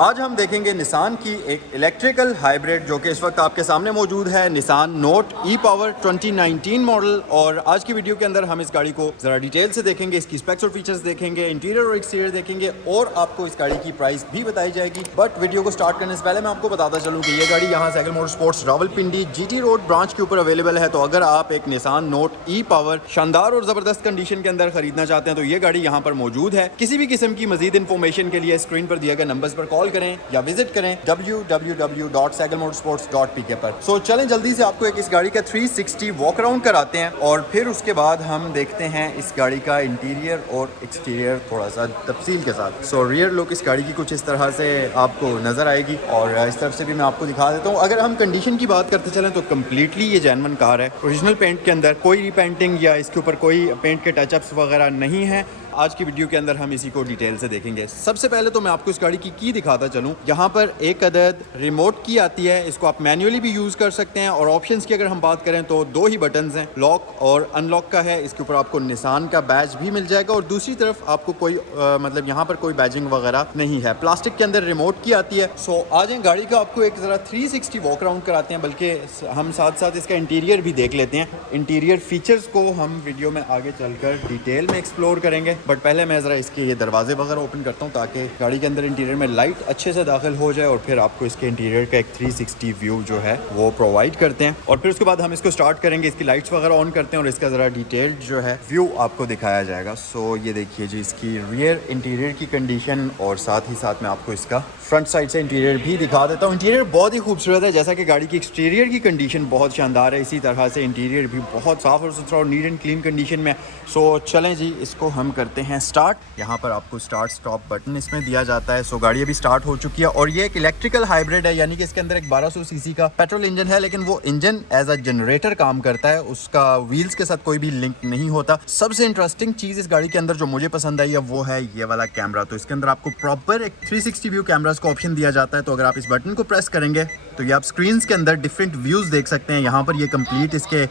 आज हम देखेंगे निसान की एक इलेक्ट्रिकल हाइब्रिड जो कि इस वक्त आपके सामने मौजूद है, निसान नोट ई पावर 2019 मॉडल। और आज की वीडियो के अंदर हम इस गाड़ी को ज़रा डिटेल से देखेंगे, इसकी स्पेक्स और फीचर्स देखेंगे, इंटीरियर और एक्सटीरियर देखेंगे और आपको इस गाड़ी की प्राइस भी बताई जाएगी। बट वीडियो को स्टार्ट करने से पहले मैं आपको बताता चलूँ कि ये गाड़ी यहाँ cycle motorsports Rawalpindi GT road branch के ऊपर अवेलेबल है। तो अगर आप एक निसान नोट ई पावर शानदार और ज़बरदस्त कंडीशन के अंदर खरीदना चाहते हैं तो ये गाड़ी यहाँ पर मौजूद है। किसी भी किस्म की मजीद इन्फॉर्मेशन के लिए स्क्रीन पर दिए गए नंबर्स पर कॉल करें या विजिट करें www.cyclemotorsports.pk पर। सो चलें जल्दी से आपको एक इस गाड़ी का 360 वॉक अराउंड कराते हैं और फिर उसके बाद हम देखते हैं इस गाड़ी का इंटीरियर और एक्सटीरियर थोड़ा सा तफसील के साथ। सो रियर लुक इस गाड़ी की कुछ इस तरह से आपको नजर आएगी और इस तरफ से भी मैं आपको दिखा देता हूँ। अगर हम कंडीशन की बात करते चलें तो कम्प्लीटली ये जेन्युइन कार है, ओरिजिनल पेंट के अंदर कोई रीपेंटिंग या इसके ऊपर कोई पेंट के टचअप्स वगैरह नहीं है। आज की वीडियो के अंदर हम इसी को डिटेल से देखेंगे। सबसे पहले तो मैं आपको इस गाड़ी की दिखाता चलूं। यहाँ पर एक अदद रिमोट की आती है, इसको आप मैन्युअली भी यूज़ कर सकते हैं। और ऑप्शंस की अगर हम बात करें तो दो ही बटन्स हैं, लॉक और अनलॉक का है। इसके ऊपर आपको निसान का बैज भी मिल जाएगा और दूसरी तरफ आपको कोई मतलब यहाँ पर कोई बैजिंग वगैरह नहीं है। प्लास्टिक के अंदर रिमोट की आती है। सो आज गाड़ी का आपको एक ज़रा 360 वॉक अराउंड कराते हैं, बल्कि हम साथ साथ इसका इंटीरियर भी देख लेते हैं। इंटीरियर फीचर्स को हम वीडियो में आगे चलकर डिटेल में एक्सप्लोर करेंगे। बट पहले मैं ज़रा इसके ये दरवाजे वगैरह ओपन करता हूँ ताकि गाड़ी के अंदर इंटीरियर में लाइट अच्छे से दाखिल हो जाए और फिर आपको इसके इंटीरियर का एक 360 व्यू जो है वो प्रोवाइड करते हैं। और फिर उसके बाद हम इसको स्टार्ट करेंगे, इसकी लाइट्स वगैरह ऑन करते हैं और इसका ज़रा डिटेल्ड जो है व्यू आपको दिखाया जाएगा। सो ये देखिए जी इसकी रियर इंटीरियर की कंडीशन और साथ ही साथ मैं आपको इसका फ्रंट साइड से इंटीरियर भी दिखा देता हूँ। इंटीरियर बहुत ही खूबसूरत है, जैसा कि गाड़ी की एक्सटीरियर की कंडीशन बहुत शानदार है, इसी तरह से इंटीरियर भी बहुत साफ और सुथरा और नीट एंड क्लीन कंडीशन में। सो चलें जी इसको हम करते हैं स्टार्ट। यहाँ पर आपको स्टार्ट स्टॉप बटन इसमें दिया जाता है। सो गाड़ी अभी स्टार्ट हो चुकी है और ये एक इलेक्ट्रिकल हाइब्रिड है, यानी कि इसके अंदर एक 1200 सीसी का पेट्रोल इंजन है, लेकिन वो इंजन एज अ जनरेटर काम करता है, उसका व्हील्स के साथ कोई भी लिंक नहीं होता। सबसे इंटरेस्टिंग चीज़ इस गाड़ी के अंदर जो मुझे पसंद आई है वो है ये वाला कैमरा। तो इसके अंदर आपको प्रॉपर एक 360 व्यू कैमरास का ऑप्शन दिया जाता है। तो अगर आप इस बटन को प्रेस करेंगे तो ये आप स्क्रीन के अंदर डिफरेंट व्यूज़ देख सकते हैं। यहाँ पर ये कंप्लीट इसके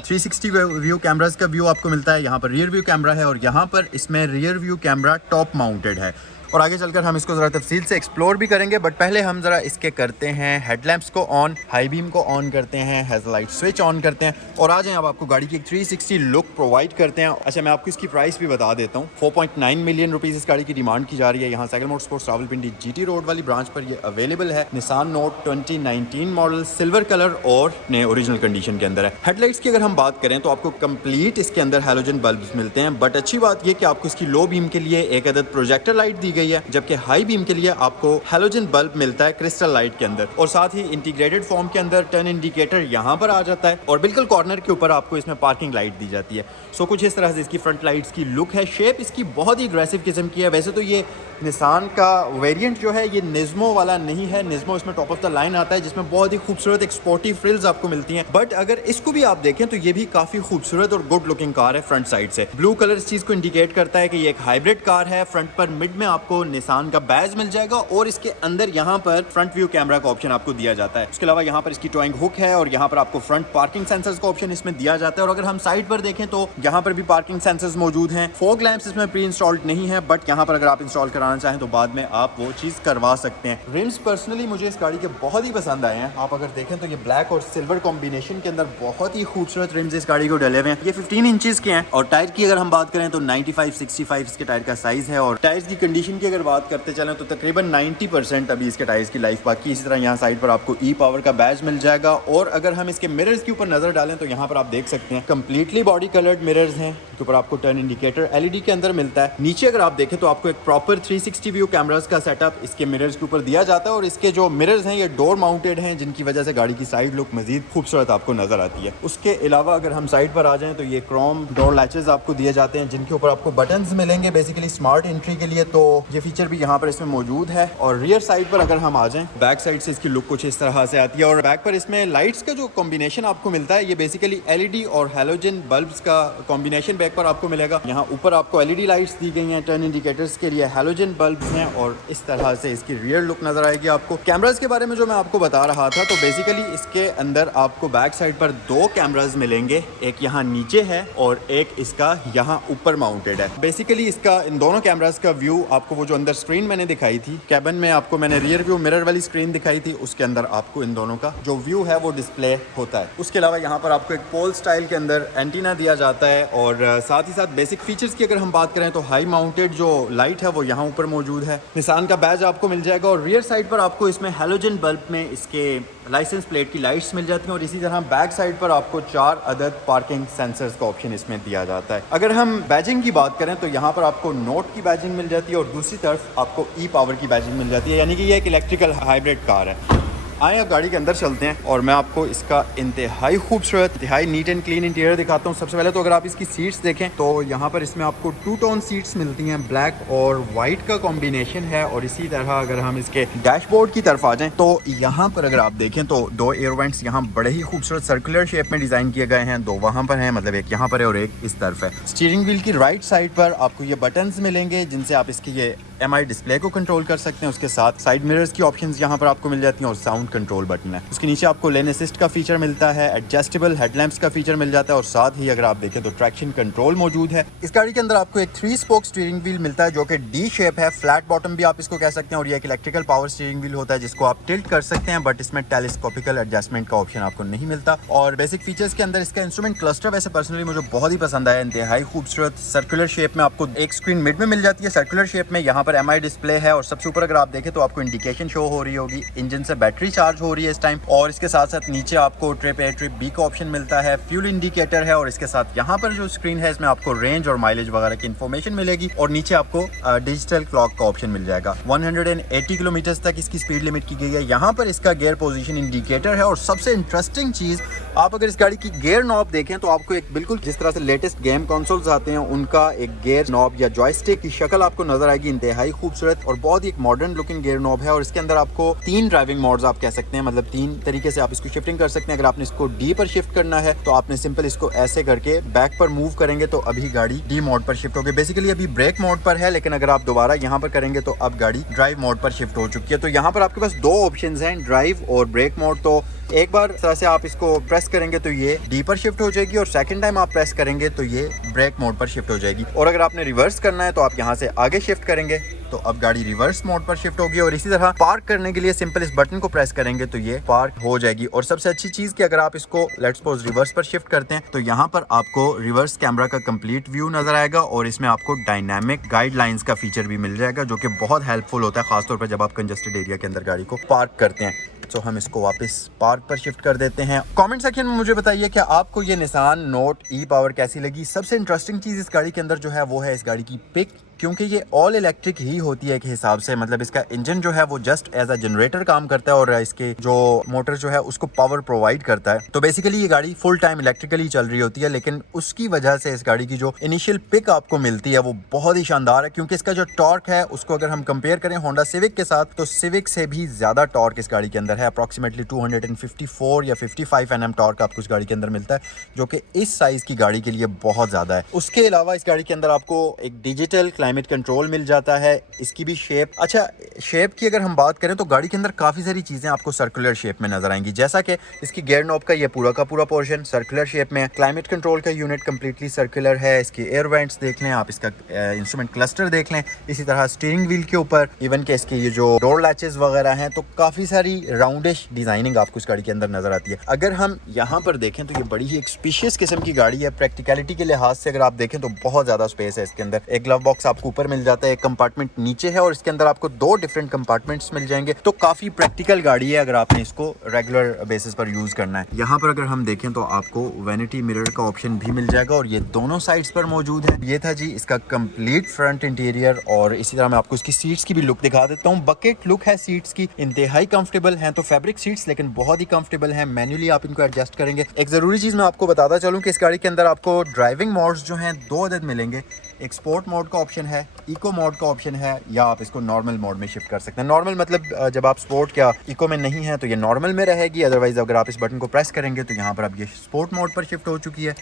360 व्यू कैमरास का व्यू आपको मिलता है। यहाँ पर रियर व्यू कैमरा है और यहाँ पर इसमें rear view camera top mounted है। और आगे चलकर हम इसको ज़रा तफसील से एक्सप्लोर भी करेंगे। बट पहले हम ज़रा इसके करते हैं हेडलैम्प्स को ऑन, हाई बीम को ऑन करते हैं, हेडलाइट स्विच ऑन करते हैं और आ जाएं अब आपको गाड़ी की एक 360 लुक प्रोवाइड करते हैं। अच्छा मैं आपको इसकी प्राइस भी बता देता हूँ। 4.9 मिलियन रुपीज़ इस गाड़ी की डिमांड की जा रही है। यहाँ cycle motorsports Rawalpindi GT road वाली ब्रांच पर ये अवेलेबल है। Nissan note 2019 model, silver colour और नए ओरिजिनल कंडीशन के अंदर है। हेडलाइट्स की अगर हम बात करें तो आपको कंप्लीट इसके अंदर हैलोजन बल्ब मिलते हैं। बट अच्छी बात यह कि आपको इसकी लो बीम के लिए एक अदद प्रोजेक्टर लाइट दी गई है, जबकि हाई बीम के लिए आपको हैलोजन बल्ब मिलता है क्रिस्टल लाइट के अंदर। और साथ ही इंटीग्रेटेड फॉर्म के अंदर टर्न इंडिकेटर यहाँ पर आ जाता है और बिल्कुल कॉर्नर के ऊपर आपको इसमें पार्किंग लाइट दी जाती है। सो कुछ इस तरह से इसकी फ्रंट लाइट्स की लुक है। शेप इसकी बहुत ही अग्रेसिव किस्म की है। वैसे तो ये निसान का वेरिएंट जो है ये निज़्मो वाला नहीं है, निज़्मो इसमें टॉप ऑफ द लाइन आता है जिसमें बहुत ही खूबसूरत एक स्पोर्टी फ्रिल्स आपको मिलती हैं। बट अगर इसको भी आप देखें तो ये भी काफ़ी खूबसूरत और गुड लुकिंग कार है फ्रंट साइड से। ब्लू कलर इस चीज़ को इंडिकेट करता है कि ये एक हाइब्रिड कार है। फ्रंट पर मिड में आपको निसान का बैज मिल जाएगा और इसके अंदर यहाँ पर फ्रंट व्यू कैमरा का ऑप्शन आपको दिया जाता है। उसके अलावा यहाँ पर इसकी टॉइंग हुक है और यहाँ पर आपको फ्रंट पार्किंग सेंसर्स का ऑप्शन इसमें दिया जाता है। और अगर हम साइड पर देखें तो यहाँ पर भी पार्किंग सेंसर्स मौजूद हैं। फॉग लैंप्स इसमें प्री इंस्टॉल्ड नहीं है, बट यहाँ पर अगर आप इंस्टॉल कराना चाहें तो बाद में आप वो चीज़ करवा सकते हैं। रिम्स पर्सनली मुझे इस गाड़ी के बहुत ही पसंद आए हैं। आप अगर देखें तो ये ब्लैक और सिल्वर कॉम्बिनेशन के अंदर बहुत ही खूबसूरत रिम्स इस गाड़ी को डले हुए हैं। ये 15 इंचेस के हैं। और टायर की अगर हम बात करें तो 95/65 इसके टायर का साइज है। और टायर्स की कंडीशन की अगर बात करते चलें तो तकरीबन 90% अभी इसके टायर्स की लाइफ बाकी। इसी तरह यहाँ साइड पर आपको ई पावर का बैज मिल जाएगा। और अगर हम इसके मिरर्स के ऊपर नजर डालें तो यहाँ पर आप देख सकते हैं कंप्लीटली बॉडी कलर्ड मिरर्स हैं। इसके ऊपर आपको टर्न इंडिकेटर LED के अंदर मिलता है। नीचे अगर आप देखें तो आपको एक प्रॉपर 360 व्यू कैमरास का सेटअप इसके मिरर्स के ऊपर दिया जाता है। और इसके जो मिरर्स हैं ये डोर माउंटेड हैं, जिनकी वजह से गाड़ी की साइड लुक मजीद खूबसूरत आपको नजर आती है। उसके अलावा अगर हम साइड पर आ जाएं तो ये क्रोम डोर लैचेस आपको दिए जाते हैं, जिनके ऊपर आपको बटन्स मिलेंगे बेसिकली स्मार्ट एंट्री के लिए। तो ये फीचर भी यहाँ पर इसमें मौजूद है। और रियर साइड पर अगर हम आ जाएं, बैक साइड से इसकी लुक कुछ इस तरह से आती है। और बैक पर इसमें लाइट्स का जो कॉम्बिनेशन आपको मिलता है ये बेसिकली LED और हैलोजन बल्ब्स का कॉम्बिनेशन बैक पर आपको मिलेगा। यहाँ ऊपर आपको LED लाइट्स दी गई हैं, टर्न इंडिकेटर्स के लिए हैलोजन बल्ब्स हैं और इस तरह से इसकी रियर लुक नजर आएगी आपको। कैमरास के बारे में जो मैं आपको बता रहा था, तो बेसिकली इसके अंदर आपको बैक साइड पर दो कैमरास मिलेंगे, एक यहाँ नीचे है और एक इसका यहाँ ऊपर माउंटेड है। बेसिकली इसका इन दोनों कैमरास का व्यू आपको वो जो अंदर स्क्रीन मैंने दिखाई थी कैबिन में, आपको मैंने रियर व्यू मिरर वाली स्क्रीन दिखाई थी, उसके अंदर आपको इन दोनों का जो व्यू है वो डिस्प्ले होता है। उसके अलावा यहाँ पर आपको एक पोल स्टाइल के अंदर एंटीना दिया जाता है और साथ ही साथ बेसिक फीचर्स की अगर हम बात करें तो हाई माउंटेड जो लाइट है वो यहाँ ऊपर मौजूद है। निसान का बैज आपको मिल जाएगा और रियर साइड पर आपको इसमें हेलोजन बल्ब में इसके लाइसेंस प्लेट की लाइट्स मिल जाती हैं और इसी तरह बैक साइड पर आपको 4 अदद पार्किंग सेंसर्स का ऑप्शन इसमें दिया जाता है। अगर हम बैजिंग की बात करें तो यहाँ पर आपको नोट की बैजिंग मिल जाती है और दूसरी तरफ आपको ई पावर की बैजिंग मिल जाती है, यानी कि ये एक इलेक्ट्रिकल हाइब्रिड कार है। आए अब गाड़ी के अंदर चलते हैं और मैं आपको इसका इंतहाई खूबसूरत, इंतहाई नीट एंड क्लीन इंटीरियर दिखाता हूँ। सबसे पहले तो अगर आप इसकी सीट्स देखें तो यहाँ पर इसमें आपको 2 टोन सीट्स मिलती हैं, ब्लैक और वाइट का कॉम्बिनेशन है। और इसी तरह अगर हम इसके डैशबोर्ड की तरफ आ जाएं तो यहाँ पर अगर आप देखें तो 2 एयर वेंट्स यहाँ बड़े ही खूबसूरत सर्कुलर शेप में डिज़ाइन किए गए हैं, 2 वहाँ पर हैं, मतलब एक यहाँ पर है और एक इस तरफ है। स्टीयरिंग व्हील की राइट साइड पर आपको ये बटन्स मिलेंगे जिनसे आप इसकी ये MI डिस्प्ले को कंट्रोल कर सकते हैं। उसके साथ साइड मिरर्स की ऑप्शंस यहाँ पर आपको मिल जाती हैं और साउंड कंट्रोल बटन है। उसके नीचे आपको लेन असिस्ट का फीचर मिलता है, एडजस्टेबल हेडलैम्प्स का फीचर मिल जाता है और साथ ही अगर आप देखें तो ट्रैक्शन कंट्रोल मौजूद है। इस गाड़ी के अंदर आपको एक 3 स्पोक स्टीयरिंग व्हील मिलता है जो कि डी शेप है, फ्लैट बॉटम भी आप इसको कह सकते हैं और ये एक इलेक्ट्रिकल पावर स्टीयरिंग व्हील होता है जिसको आप टिल्ट कर सकते हैं, बट इसमें टेलीस्कोपिकल एडजस्टमेंट का ऑप्शन आपको नहीं मिलता। और बेसिक फीचर्स के अंदर इसका इंस्ट्रूमेंट क्लस्टर वैसे पर्सनली मुझे बहुत ही पसंद आया, इंतहाई खूबसूरत सर्कुलर शेप में आपको एक स्क्रीन मिड में मिल जाती है सर्कुलर शेप में। यहाँ पर MI डिस्प्ले है और सबसे ऊपर अगर आप देखें तो आपको इंडिकेशन शो हो रही होगी, इंजन से बैटरी चार्ज हो रही है इस टाइम। और इसके साथ साथ नीचे आपको ट्रिप A ट्रिप B का ऑप्शन मिलता है, फ्यूल इंडिकेटर है और इसके साथ यहाँ पर जो स्क्रीन है इसमें आपको रेंज और माइलेज वगैरह की इन्फॉर्मेशन मिलेगी और नीचे आपको डिजिटल क्लॉक का ऑप्शन मिल जाएगा। 180 किलोमीटर तक इसकी स्पीड लिमिट की गई है। यहाँ पर इसका गियर पोजीशन इंडिकेटर है और सबसे इंटरेस्टिंग चीज, आप अगर इस गाड़ी की गियर नॉब देखें तो आपको एक बिल्कुल जिस तरह से लेटेस्ट गेम कंसोल्स आते हैं उनका एक गियर नॉब या जॉयस्टिक की शक्ल आपको नजर आएगी, इंतहाई खूबसूरत और बहुत ही एक मॉडर्न लुकिंग गियर नॉब है। और इसके अंदर आपको 3 ड्राइविंग मोड्स आप कह सकते हैं, मतलब 3 तरीके से आप इसको शिफ्टिंग कर सकते हैं। अगर आपने इसको डी पर शिफ्ट करना है तो आपने सिंपल इसको ऐसे करके बैक पर मूव करेंगे तो अभी गाड़ी डी मोड पर शिफ्ट होगी। बेसिकली अभी ब्रेक मोड पर है, लेकिन अगर आप दोबारा यहाँ पर करेंगे तो अब गाड़ी ड्राइव मोड पर शिफ्ट हो चुकी है। तो यहाँ पर आपके पास 2 ऑप्शंस हैं, ड्राइव और ब्रेक मोड। तो एक बार तरह से आप इसको प्रेस करेंगे तो ये डी पर शिफ्ट हो जाएगी और सेकंड टाइम आप प्रेस करेंगे तो ये ब्रेक मोड पर शिफ्ट हो जाएगी। और अगर आपने रिवर्स करना है तो आप यहाँ से आगे शिफ्ट करेंगे तो अब गाड़ी रिवर्स मोड पर शिफ्ट होगी। और इसी तरह पार्क करने के लिए सिंपल इस बटन को प्रेस करेंगे तो ये पार्क हो जाएगी। और सबसे अच्छी चीज कि अगर आप इसको लेट्स सपोज रिवर्स पर शिफ्ट करते हैं तो यहाँ पर आपको रिवर्स कैमरा का कंप्लीट व्यू नजर आएगा और इसमें आपको डायनामिक गाइडलाइंस का फीचर भी मिल जाएगा जो कि बहुत हेल्पफुल होता है, खासतौर पर जब आप कंजस्टेड एरिया के अंदर गाड़ी को पार्क करते हैं। तो हम इसको वापस पार्क पर शिफ्ट कर देते हैं। कमेंट सेक्शन में मुझे बताइए कि आपको ये निसान नोट ई पावर कैसी लगी। सबसे इंटरेस्टिंग चीज इस गाड़ी के अंदर जो है वो है इस गाड़ी की पिक, क्योंकि ये ऑल इलेक्ट्रिक ही होती है एक हिसाब से, मतलब इसका इंजन जो है वो जस्ट एज अ जनरेटर काम करता है और इसके जो मोटर जो है उसको पावर प्रोवाइड करता है। तो बेसिकली ये गाड़ी फुल टाइम इलेक्ट्रिकली चल रही होती है, लेकिन उसकी वजह से इस गाड़ी की जो इनिशियल पिक आपको मिलती है वो बहुत ही शानदार है, क्योंकि इसका जो टॉर्क है उसको अगर हम कंपेयर करें होंडा सिविक के साथ तो सिविक से भी ज्यादा टॉर्क इस गाड़ी के अंदर है। अप्रॉक्सीमेटली 254 या 55 Nm टॉर्क आपको इस गाड़ी के अंदर मिलता है, जो कि इस साइज की गाड़ी के लिए बहुत ज्यादा है। उसके अलावा इस गाड़ी के अंदर आपको एक डिजिटल क्लाइमेट कंट्रोल मिल जाता है। इसकी भी शेप, अच्छा शेप की अगर हम बात करें तो गाड़ी के अंदर काफ़ी सारी चीज़ें आपको सर्कुलर शेप में नजर आएंगी, जैसा कि इसकी गियर नॉब का ये पूरा का पूरा पोर्शन सर्कुलर शेप में है। क्लाइमेट कंट्रोल का यूनिट कंप्लीटली सर्कुलर है। इसके एयर वेंट्स देख लें आप, इसका इंस्ट्रूमेंट क्लस्टर देख लें, इसी तरह स्टीयरिंग व्हील के ऊपर इवन के इसके ये जो डोर लैचेस वगैरह हैं, तो काफ़ी सारी राउंडिश डिजाइनिंग आपको इस गाड़ी के अंदर नजर आती है। अगर हम यहाँ पर देखें तो ये बड़ी ही एक स्पेशियस किस्म की गाड़ी है। प्रैक्टिकलिटी के लिहाज से अगर आप देखें तो बहुत ज़्यादा स्पेस है इसके अंदर। एक ग्लव बॉक्स आपको ऊपर मिल जाता है, एक कंपार्टमेंट नीचे है और इसके अंदर आपको 2 डिफरेंट कंपार्टमेंट्स मिल जाएंगे। तो काफी प्रैक्टिकल गाड़ी है अगर आपने इसको रेगुलर बेसिस पर यूज करना है। यहाँ पर अगर हम देखें तो आपको वैनिटी मिरर का ऑप्शन भी मिल जाएगा और ये दोनों साइड्स पर मौजूद है। ये था जी इसका कंप्लीट फ्रंट इंटीरियर और इसी तरह मैं आपको इसकी सीट्स की भी लुक दिखा देता हूँ। बकेट लुक है सीट्स की, इंतहाई कंफर्टेबल हैं, तो फैब्रिक सीट्स लेकिन बहुत ही कंफर्टेबल हैं। मैन्युअली आप इनको एडजस्ट करेंगे। एक जरूरी चीज मैं आपको बताता चलूँ कि इस गाड़ी के अंदर आपको ड्राइविंग मोड्स जो हैं 2 अदद मिलेंगे। एक स्पोर्ट मोड का ऑप्शन है, इको मोड का ऑप्शन है, या आप इसको नॉर्मल मोड में शिफ्ट कर सकते हैं। नॉर्मल मतलब जब आप स्पोर्ट या इको में नहीं है तो ये नॉर्मल में रहेगी, अदरवाइज अगर आप इस बटन को प्रेस करेंगे तो यहाँ पर अब ये स्पोर्ट मोड पर शिफ्ट हो चुकी है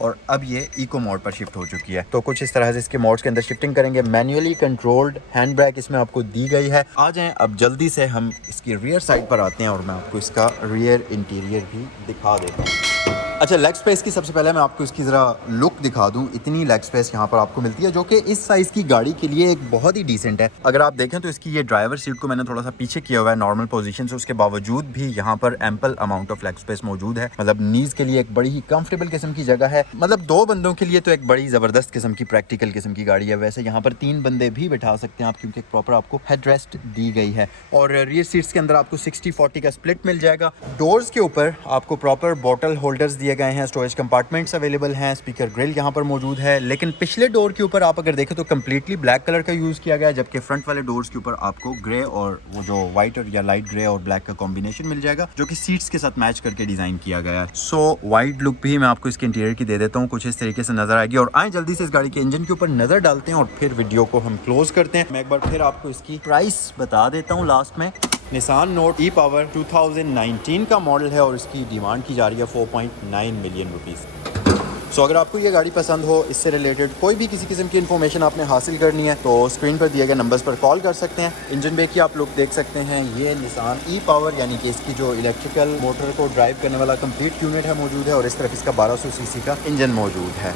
और अब ये इको मोड पर शिफ्ट हो चुकी है। तो कुछ इस तरह से इसके मोड्स के अंदर शिफ्टिंग करेंगे। मैन्युअली कंट्रोल्ड हैंड ब्रेक इसमें आपको दी गई है। आ जाएं अब जल्दी से हम इसकी रियर साइड पर आते हैं और मैं आपको इसका रियर इंटीरियर भी दिखा देता हूँ। अच्छा, लेग स्पेस की सबसे पहले मैं आपको इसकी ज़रा लुक दिखा दूं। इतनी लेग स्पेस यहाँ पर आपको मिलती है जो कि इस साइज़ की गाड़ी के लिए एक बहुत ही डिसेंट है। अगर आप देखें तो इसकी ये ड्राइवर सीट को मैंने थोड़ा सा पीछे किया हुआ है नॉर्मल पोजीशन से, उसके बावजूद भी यहाँ पर ample amount of leg space मौजूद है। मतलब नीज के लिए एक बड़ी ही कंफर्टेबल किस्म की जगह है। मतलब 2 बंदों के लिए तो एक बड़ी ज़बरदस्त किस्म की प्रैक्टिकल किस्म की गाड़ी है। वैसे यहाँ पर 3 बंदे भी बैठा सकते हैं आप, क्योंकि प्रॉपर आपको हेडरेस्ट दी गई है। और रियर सीट्स के अंदर आपको 60-40 का स्प्लिट मिल जाएगा। डोर्स के ऊपर आपको प्रॉपर बॉटल होल्डर्स दिए गए हैं, स्टोरेज कंपार्टमेंट्स अवेलेबल हैं, स्पीकर ग्रिल यहाँ पर मौजूद है। लेकिन पिछले डोर के ऊपर आप अगर देखें तो कम्प्लीटली ब्लैक कलर का यूज़ किया गया है, जबकि फ्रंट वाले डोर्स के ऊपर आपको ग्रे और वो जो व्हाइट और या लाइट ग्रे और ब्लैक का कॉम्बिनेशन मिल जाएगा, जो कि सीट्स के साथ मैच करके डिज़ाइन किया गया है। सो वाइड लुक भी मैं आपको इसके इंटीरियर की दे देता हूँ, कुछ इस तरीके से नजर आएगी। और आए जल्दी से इस गाड़ी के इंजन के ऊपर नजर डालते हैं और फिर वीडियो को हम क्लोज करते हैं। मैं एक बार फिर आपको इसकी प्राइस बता देता हूँ लास्ट में। निसान नोट ई पावर 2019 का मॉडल है और इसकी डिमांड की जा रही है 4.9 मिलियन रुपीज़। सो अगर आपको ये गाड़ी पसंद हो, इससे रिलेटेड कोई भी किसी किस्म की इन्फॉर्मेशन आपने हासिल करनी है, तो स्क्रीन पर दिए गए नंबर्स पर कॉल कर सकते हैं। इंजन बे की आप लोग देख सकते हैं, ये निसान ई पावर यानी कि इसकी जो इलेक्ट्रिकल मोटर को ड्राइव करने वाला कंप्लीट यूनिट है मौजूद है, और इस तरफ इसका 1200 सीसी का इंजन मौजूद है।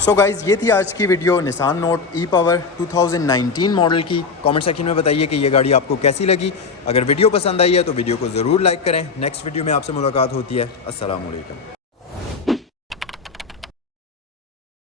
सो गाइज़, ये थी आज की वीडियो निसान नोट ई पावर 2019 मॉडल की। कमेंट सेक्शन में बताइए कि ये गाड़ी आपको कैसी लगी। अगर वीडियो पसंद आई है तो वीडियो को ज़रूर लाइक करें। नेक्स्ट वीडियो में आपसे मुलाकात होती है। अस्सलाम वालेकुम।